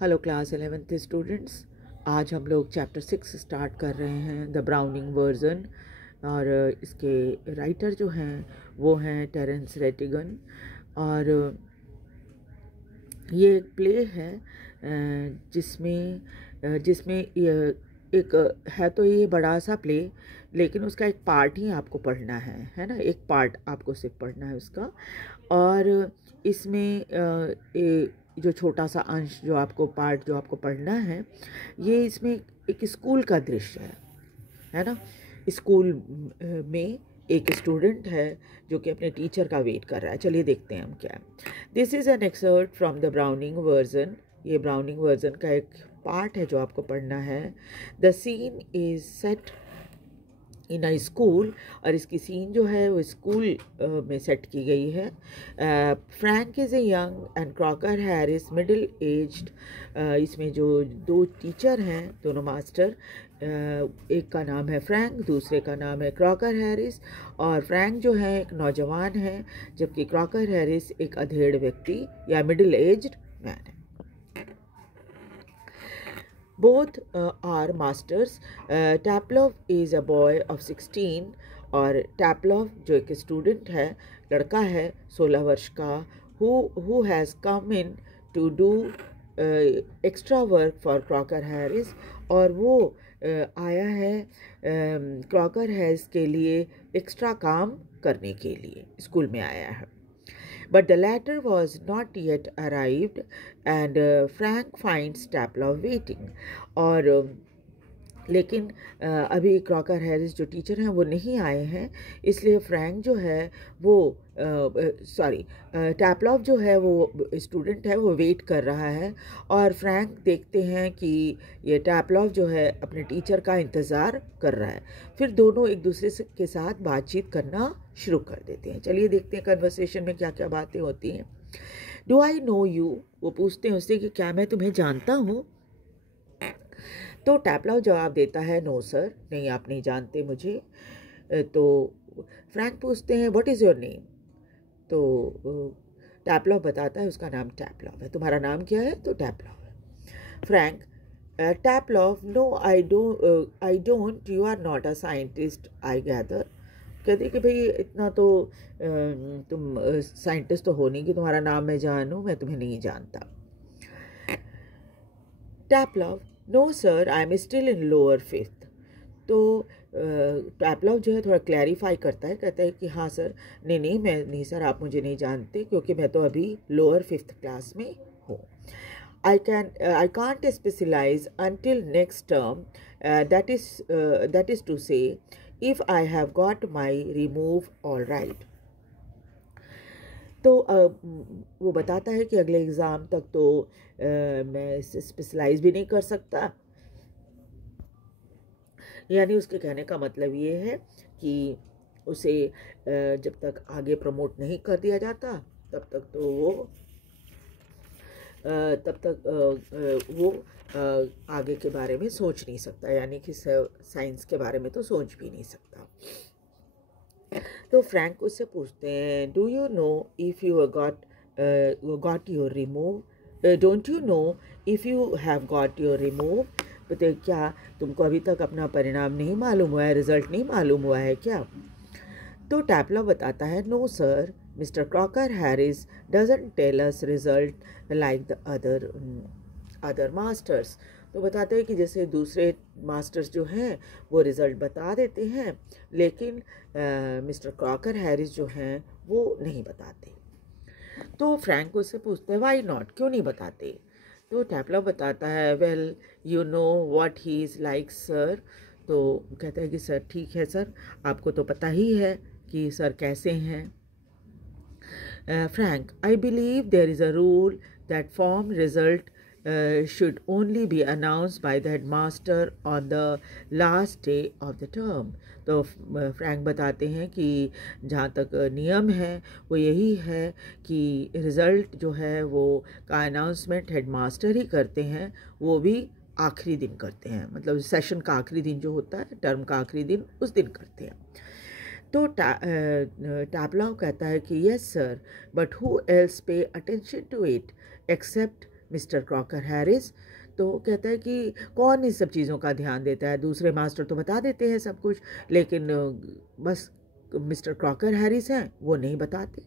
Hello class 11th students. आज हम लोग चैप्टर 6 स्टार्ट कर रहे हैं, द ब्राउनिंग वर्जन। और इसके राइटर जो हैं वो हैं टेरेंस रेटिगन। और ये एक प्ले है जिसमें एक है, तो ये बड़ा सा प्ले, लेकिन उसका एक पार्ट ही आपको पढ़ना है ना। एक पार्ट आपको सिर्फ पढ़ना है उसका। और इसमें जो छोटा सा अंश जो आपको पढ़ना है, ये इसमें एक स्कूल का दृश्य है ना। स्कूल में एक स्टूडेंट है जो कि अपने टीचर का वेट कर रहा है। चलिए देखते हैं हम क्या है। This is an excerpt from the Browning Version. ये ब्राउनिंग वर्जन का एक पार्ट है जो आपको पढ़ना है। The scene is set in a school, और इसकी सीन जो है वो स्कूल में सेट की गई है। Frank is a young and Crocker Harris middle aged. इसमें जो दो टीचर हैं, दोनों मास्टर, एक का नाम है फ्रैंक, दूसरे का नाम है क्रॉकर हैरिस। और फ्रैंक जो है एक नौजवान है, जबकि क्रॉकर हैरिस एक अधेड़ व्यक्ति या मिडिल एज्ड मैन है। Both are masters. Taplov is a boy of 16, और टैपलॉव जो एक स्टूडेंट है, लड़का है 16 वर्ष का, who has come in to do extra work for Crocker Harris. और वो आया है क्रॉकर हैरिस के लिए एक्स्ट्रा काम करने के लिए स्कूल में आया है। But the latter was not yet arrived, and Frank finds Taplov waiting. और लेकिन अभी क्रॉकर हैरिस जो टीचर हैं वो नहीं आए हैं, इसलिए फ्रैंक जो है वो टैपलॉव जो है वो स्टूडेंट है, वो वेट कर रहा है। और फ्रैंक देखते हैं कि ये टैपलॉव जो है अपने टीचर का इंतज़ार कर रहा है। फिर दोनों एक दूसरे के साथ बातचीत करना शुरू कर देते हैं। चलिए देखते हैं कन्वर्सेशन में क्या क्या बातें होती हैं। डू आई नो यू, वो पूछते हैं उससे कि क्या मैं तुम्हें जानता हूँ। तो टैपलॉव जवाब देता है, नो सर, नहीं, आप नहीं जानते मुझे। तो फ्रैंक पूछते हैं, व्हाट इज़ योर नेम। तो टैपलॉव बताता है उसका नाम टैपलॉव है। तुम्हारा नाम क्या है। तो टैपलॉव है। Frank, Taplow, no I don't, you are not a scientist I gather. कहते कि भाई इतना तो तुम साइंटिस्ट तो हो नहीं कि तुम्हारा नाम मैं जानूँ, मैं तुम्हें नहीं जानता। Taplow, no sir, I am still in lower fifth. तो टैपलॉव जो है थोड़ा क्लैरिफाई करता है, कहता है कि हाँ सर, नहीं मैं नहीं सर, आप मुझे नहीं जानते, क्योंकि मैं तो अभी लोअर फिफ्थ क्लास में हूँ। I can't specialize until next term. That is to say, if I have got my remove all right. तो वो बताता है कि अगले एग्ज़ाम तक तो मैं स्पेशलाइज भी नहीं कर सकता। यानी उसके कहने का मतलब ये है कि उसे जब तक आगे प्रमोट नहीं कर दिया जाता तब तक तो वो आगे के बारे में सोच नहीं सकता, यानी कि साइंस के बारे में तो सोच भी नहीं सकता। तो फ्रैंक उससे पूछते हैं, do you know if you got your remove, don't you know if you have got your remove. तो क्या तुमको अभी तक अपना परिणाम नहीं मालूम हुआ है, रिजल्ट नहीं मालूम हुआ है क्या। तो टैपलॉव बताता है, no sir, mister Crocker Harris doesn't tell us result like the other masters. तो बताते हैं कि जैसे दूसरे मास्टर्स जो हैं वो रिज़ल्ट बता देते हैं, लेकिन मिस्टर क्रॉकर हैरिस जो हैं वो नहीं बताते। तो फ्रैंक उससे पूछते हैं, वाई नॉट, क्यों नहीं बताते। तो टैपलॉव बताता है, well you know what he is like sir. तो कहता है कि सर ठीक है सर, आपको तो पता ही है कि सर कैसे हैं। Frank, I believe there is a rule that form result should only be announced by the headmaster on the last day of the term. तो फ्रैंक बताते हैं कि जहाँ तक नियम है वो यही है कि रिज़ल्ट जो है वो का अनाउंसमेंट हेडमास्टर ही करते हैं, वो भी आखिरी दिन करते हैं, मतलब सेशन का आखिरी दिन जो होता है, टर्म का आखिरी दिन, उस दिन करते हैं। तो टैपलॉव कहता है कि yes sir, but who else pay attention to it except mister Crocker Harris. तो कहता है कि कौन इन सब चीज़ों का ध्यान देता है, दूसरे मास्टर तो बता देते हैं सब कुछ, लेकिन बस मिस्टर क्रॉकर हैरिस हैं वो नहीं बताते।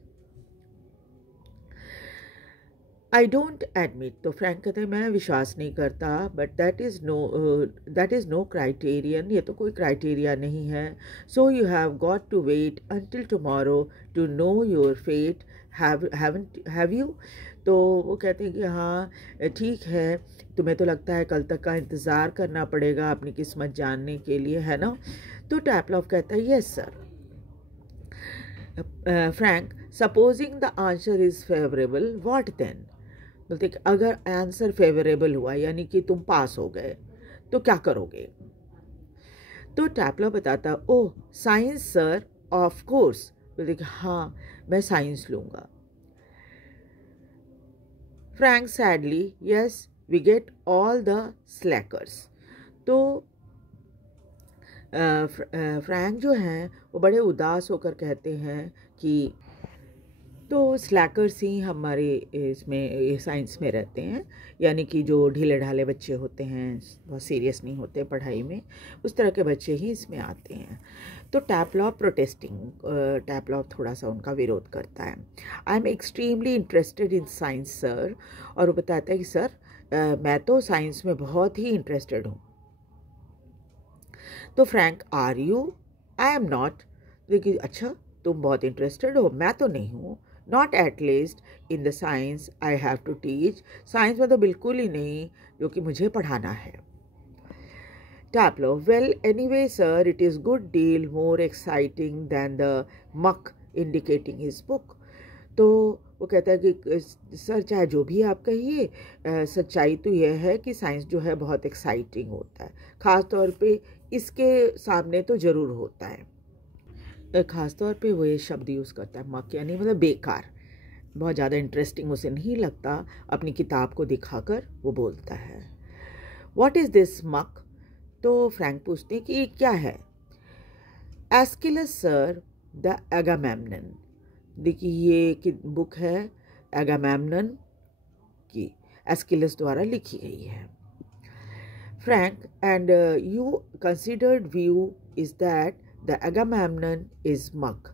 आई डोंट एडमिट, तो फ्रैंक कहते हैं मैं विश्वास नहीं करता, but that is no criterion, ये तो कोई क्राइटेरिया नहीं है। So you have got to wait until tomorrow to know your fate, have you. तो वो कहते हैं कि हाँ ठीक है, तुम्हें तो लगता है कल तक का इंतज़ार करना पड़ेगा अपनी किस्मत जानने के लिए, है ना। तो टैपलॉफ कहता है yes sir. Frank, supposing the answer is favourable what then, बोलते कि अगर आंसर फेवरेबल हुआ यानी कि तुम पास हो गए तो क्या करोगे। तो टैपलॉफ बताता oh science sir, of course, बोलते कि हाँ मैं साइंस लूँगा। Frank sadly, yes we get all the slackers. तो फ्रैंक जो हैं वो बड़े उदास होकर कहते हैं कि तो स्लैकर्स ही हमारे इसमें साइंस में रहते हैं, यानी कि जो ढीले ढाले बच्चे होते हैं, बहुत सीरियस नहीं होते पढ़ाई में, उस तरह के बच्चे ही इसमें आते हैं। तो टैपलॉफ टैपलॉफ थोड़ा सा उनका विरोध करता है। I am extremely interested in science sir, और वो बताता है कि सर मैं तो साइंस में बहुत ही इंटरेस्टेड हूँ। तो Frank, are you? I am not. देखिए अच्छा तुम बहुत इंटरेस्टेड हो, मैं तो नहीं हूँ। Not at least in the science I have to teach, science में तो बिल्कुल ही नहीं जो कि मुझे पढ़ाना है। Taplow, well anyway sir it is good deal more exciting than the muck indicating his book. तो वो कहता है कि सर चाहे जो भी आप कहिए, सच्चाई तो यह है कि साइंस जो है बहुत एक्साइटिंग होता है, ख़ास तौर पे इसके सामने तो ज़रूर होता है। ख़ास तौर पे वो ये शब्द यूज़ करता है मक, यानी मतलब बेकार, बहुत ज़्यादा इंटरेस्टिंग उसे नहीं लगता, अपनी किताब को दिखाकर वो बोलता है व्हाट इज़ दिस मक। तो फ्रैंक पूछते हैं कि ये क्या है। एस्किलस सर द एगामेम्नन, देखिए ये कि बुक है एगामेम्नन की, एस्किलस द्वारा लिखी गई है। Frank, and you considered view is that the Agamemnon is muck.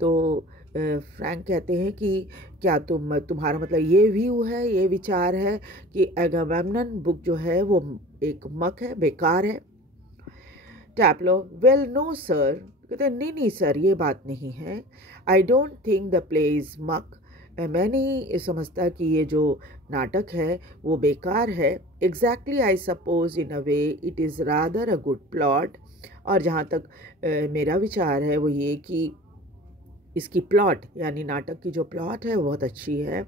तो फ्रैंक कहते हैं कि क्या तुम्हारा मतलब ये व्यू है, ये विचार है कि एगामेम्नन बुक जो है वो एक मक है, बेकार है। टैपलॉफ, वेल नो सर, कहते हैं नहीं सर ये बात नहीं है। I don't think the play is मक, मैं नहीं समझता कि ये जो नाटक है वो बेकार है। Exactly I suppose in a way it is rather a good plot, और जहाँ तक मेरा विचार है वो ये कि इसकी प्लॉट यानी नाटक की जो प्लॉट है वो बहुत अच्छी है।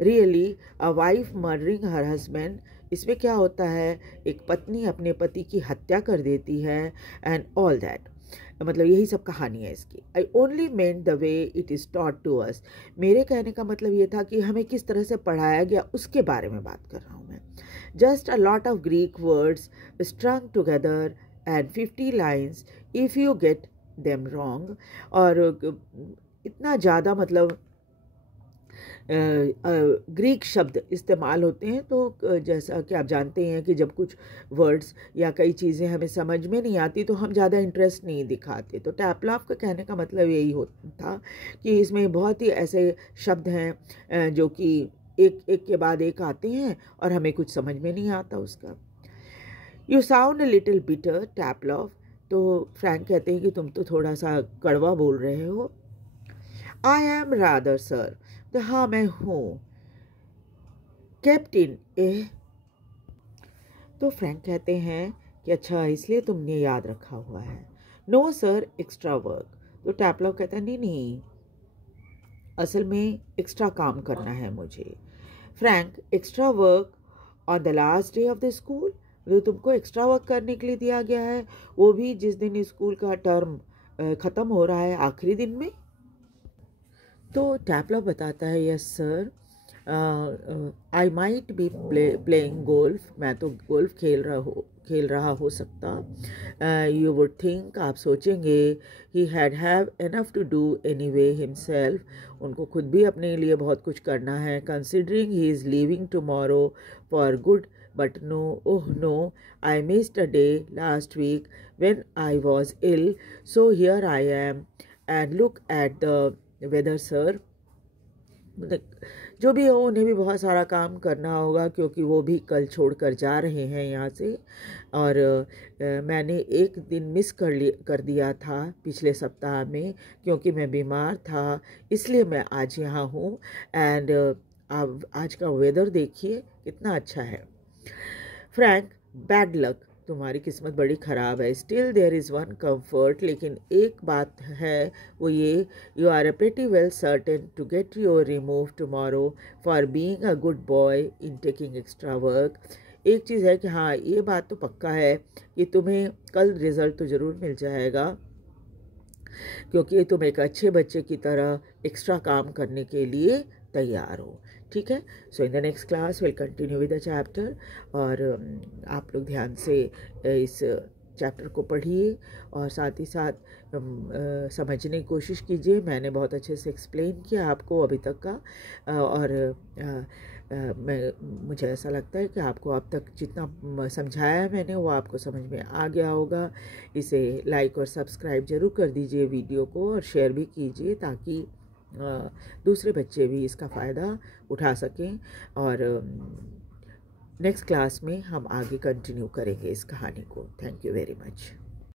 Really a wife murdering her husband, इसमें क्या होता है एक पत्नी अपने पति की हत्या कर देती है, एंड ऑल दैट, मतलब यही सब कहानी है इसकी। I only meant the way it is taught to us, मेरे कहने का मतलब ये था कि हमें किस तरह से पढ़ाया गया उसके बारे में बात कर रहा हूँ मैं। Just a lot of Greek words स्ट्रंग together and 50 lines if you get them wrong, और इतना ज़्यादा मतलब ग्रीक शब्द इस्तेमाल होते हैं। तो जैसा कि आप जानते हैं कि जब कुछ वर्ड्स या कई चीज़ें हमें समझ में नहीं आती तो हम ज़्यादा इंटरेस्ट नहीं दिखाते। तो टैपलॉफ का कहने का मतलब यही होता था कि इसमें बहुत ही ऐसे शब्द हैं जो कि एक एक के बाद एक आते हैं और हमें कुछ समझ में नहीं आता उसका। You sound a little bitter Taplow, तो फ्रैंक कहते हैं कि तुम तो थोड़ा सा कड़वा बोल रहे हो। आई एम रादर सर, तो हाँ मैं हूँ। कैप्टन ए, तो फ्रैंक कहते हैं कि अच्छा इसलिए तुमने याद रखा हुआ है। नो सर एक्स्ट्रा वर्क, तो टैपलॉफ कहता है नहीं असल में एक्स्ट्रा काम करना है मुझे। Frank, extra work on the last day of the school, जो तुमको एक्स्ट्रा वर्क करने के लिए दिया गया है वो भी जिस दिन स्कूल का टर्म ख़त्म हो रहा है, आखिरी दिन में। तो टैपलॉफ बताता है yes sir, I might be playing golf, मैं तो गोल्फ खेल रहा हो सकता। यू वुड थिंक, आप सोचेंगे, he have enough to do anyway himself, उनको खुद भी अपने लिए बहुत कुछ करना है। Considering he is leaving tomorrow for good, but no, oh no, I missed a day last week when I was ill, so here I am, and look at the weather, sir. जो भी हो, उन्हें भी बहुत सारा काम करना होगा क्योंकि वो भी कल छोड़कर जा रहे हैं यहाँ से। और मैंने एक दिन मिस कर दिया था पिछले सप्ताह में, क्योंकि मैं बीमार था, इसलिए मैं आज यहाँ हूँ। एंड आज का वेदर देखिए कितना अच्छा है। फ्रैंक, बैड लक, तुम्हारी किस्मत बड़ी ख़राब है। Still there is one comfort, लेकिन एक बात है, वो ये, you are a pretty well certain to get your remove tomorrow for being a good boy in taking extra work. एक चीज़ है कि हाँ, ये बात तो पक्का है कि तुम्हें कल रिज़ल्ट तो ज़रूर मिल जाएगा, क्योंकि तुम एक अच्छे बच्चे की तरह एक्स्ट्रा काम करने के लिए तैयार हो। ठीक है। So in the next class will continue with the chapter. और आप लोग ध्यान से इस चैप्टर को पढ़िए और साथ ही साथ समझने की कोशिश कीजिए। मैंने बहुत अच्छे से एक्सप्लेन किया आपको अभी तक का, और मुझे ऐसा लगता है कि आपको अब तक जितना समझाया है मैंने, वो आपको समझ में आ गया होगा। इसे लाइक और सब्सक्राइब ज़रूर कर दीजिए वीडियो को, और शेयर भी कीजिए ताकि दूसरे बच्चे भी इसका फ़ायदा उठा सकें। और नेक्स्ट क्लास में हम आगे कंटिन्यू करेंगे इस कहानी को। Thank you very much.